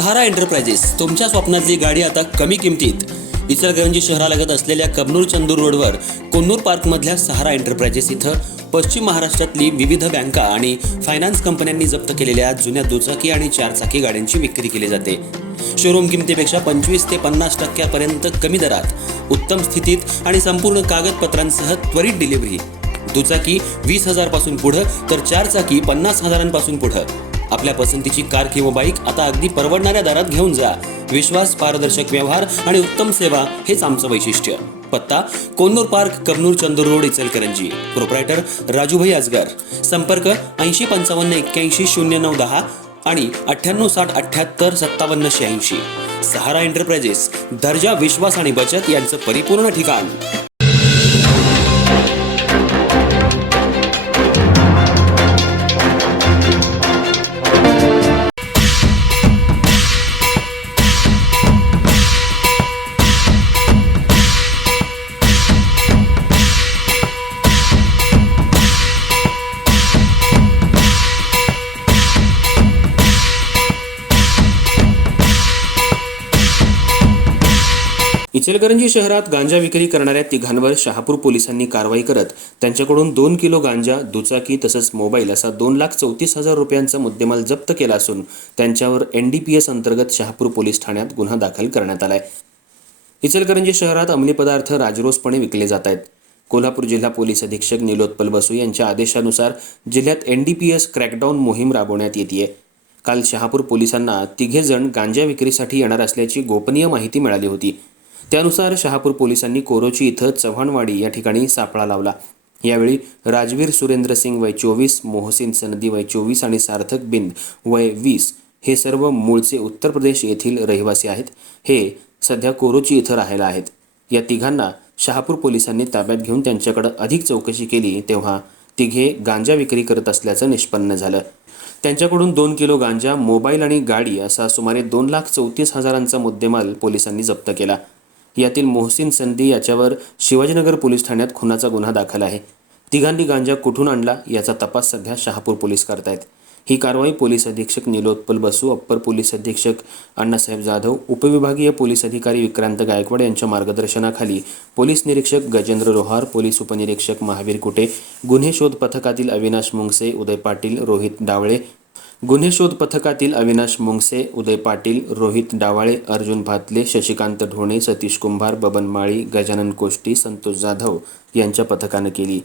सहारा enterprises तुमच्या स्वप्नातली गाडी आता कमी किमतीत. इचलकरंजी शहरालगत असलेल्या कबनूर चंदूर रोडवर कोन्नूर पार्कमधल्या सहारा एंटरप्राइजेस इथं पश्चिम महाराष्ट्रातली विविध बँका आणि फायनान्स कंपन्यांनी जप्त केलेल्या जुन्या दुचाकी आणि चारचाकी गाड्यांची विक्री केली जाते. शोरूम किमतीपेक्षा 25 ते 50% कमी दरात, उत्तम स्थितीत आणि संपूर्ण कागदपत्रांसह त्वरित डिलिव्हरी. दुचाकी 20,000 पासून पुढे तर चारचाकी 50,000 पुढे. आपल्या पसंतीची कार किंवा बाईक आता अगदी परवडणाऱ्या दरात घेऊन जा. विश्वास, पारदर्शक व्यवहार आणि उत्तम सेवा हेच आमचं वैशिष्ट्य. पत्ता Konnur park, Kabnur Chandur road, Ichalkaranji. Proprietor Rajubhai Ajgar. संपर्क 8055810910 आणि 9860785786. सहारा एंटरप्राइजेस, दर्जा, विश्वास आणि बचत यांचं परिपूर्ण ठिकाण. इचलकरंजी शहरात गांजा विक्री करणाऱ्या तिघांवर शहापूर पोलिसांनी कारवाई करत त्यांच्याकडून 2 किलो गांजा, दुचाकी तसंच मोबाईल असा 2,34,000 रुपयांचा मुद्देमाल जप्त केला असून त्यांच्यावर NDPS अंतर्गत शहापूर पोलीस ठाण्यात गुन्हा दाखल करण्यात आलाय. इचलकरंजी शहरात अंमली पदार्थ राजरोसपणे विकले जात आहेत. कोल्हापूर जिल्हा पोलीस अधीक्षक निलोत्पल बसू यांच्या आदेशानुसार जिल्ह्यात NDPS क्रॅकडाऊन मोहीम राबवण्यात येते. काल शहापूर पोलिसांना तिघे जण गांजा विक्रीसाठी येणार असल्याची गोपनीय माहिती मिळाली होती. त्यानुसार शहापूर पोलिसांनी कोरोची इथं चव्हाणवाडी या ठिकाणी सापळा लावला. यावेळी राजवीर सुरेंद्र सिंग वय 24, मोहसिन सनदी वय 24 आणि सार्थक बिंद वय 20 हे सर्व मूळचे उत्तर प्रदेश येथील रहिवासी आहेत. हे सध्या कोरोची इथं राहायला आहेत. या तिघांना शहापूर पोलिसांनी ताब्यात घेऊन त्यांच्याकडे अधिक चौकशी केली तेव्हा तिघे गांजा विक्री करत असल्याचं निष्पन्न झालं. त्यांच्याकडून 2 किलो गांजा, मोबाईल आणि गाडी असा सुमारे 2,34,000चा मुद्देमाल पोलिसांनी जप्त केला. यातील मोहसिन संदी याच्यावर शिवाजीनगर पोलीस ठाण्यात खुनाचा गुन्हा दाखल आहे. तिघांनी गांजा कुठून आणला याचा तपास सध्या शहापूर पोलीस करतायत. ही कारवाई पोलीस अधीक्षक निलोत्पल बसू, अप्पर पोलीस अधीक्षक अण्णासाहेब जाधव, उपविभागीय पोलीस अधिकारी विक्रांत गायकवाड यांच्या मार्गदर्शनाखाली पोलीस निरीक्षक गजेंद्र लोहार, पोलीस उपनिरीक्षक महावीर कुटे, गुन्हे शोध पथकातील अविनाश मुंगसे, उदय पाटील, रोहित डावळे, रोहित डावाळे, अर्जुन भातले, शशिकांत ढोणे, सतीश कुंभार, बबन माळी, गजानन कोष्टी, संतोष जाधव यांच्या पथकानं केली.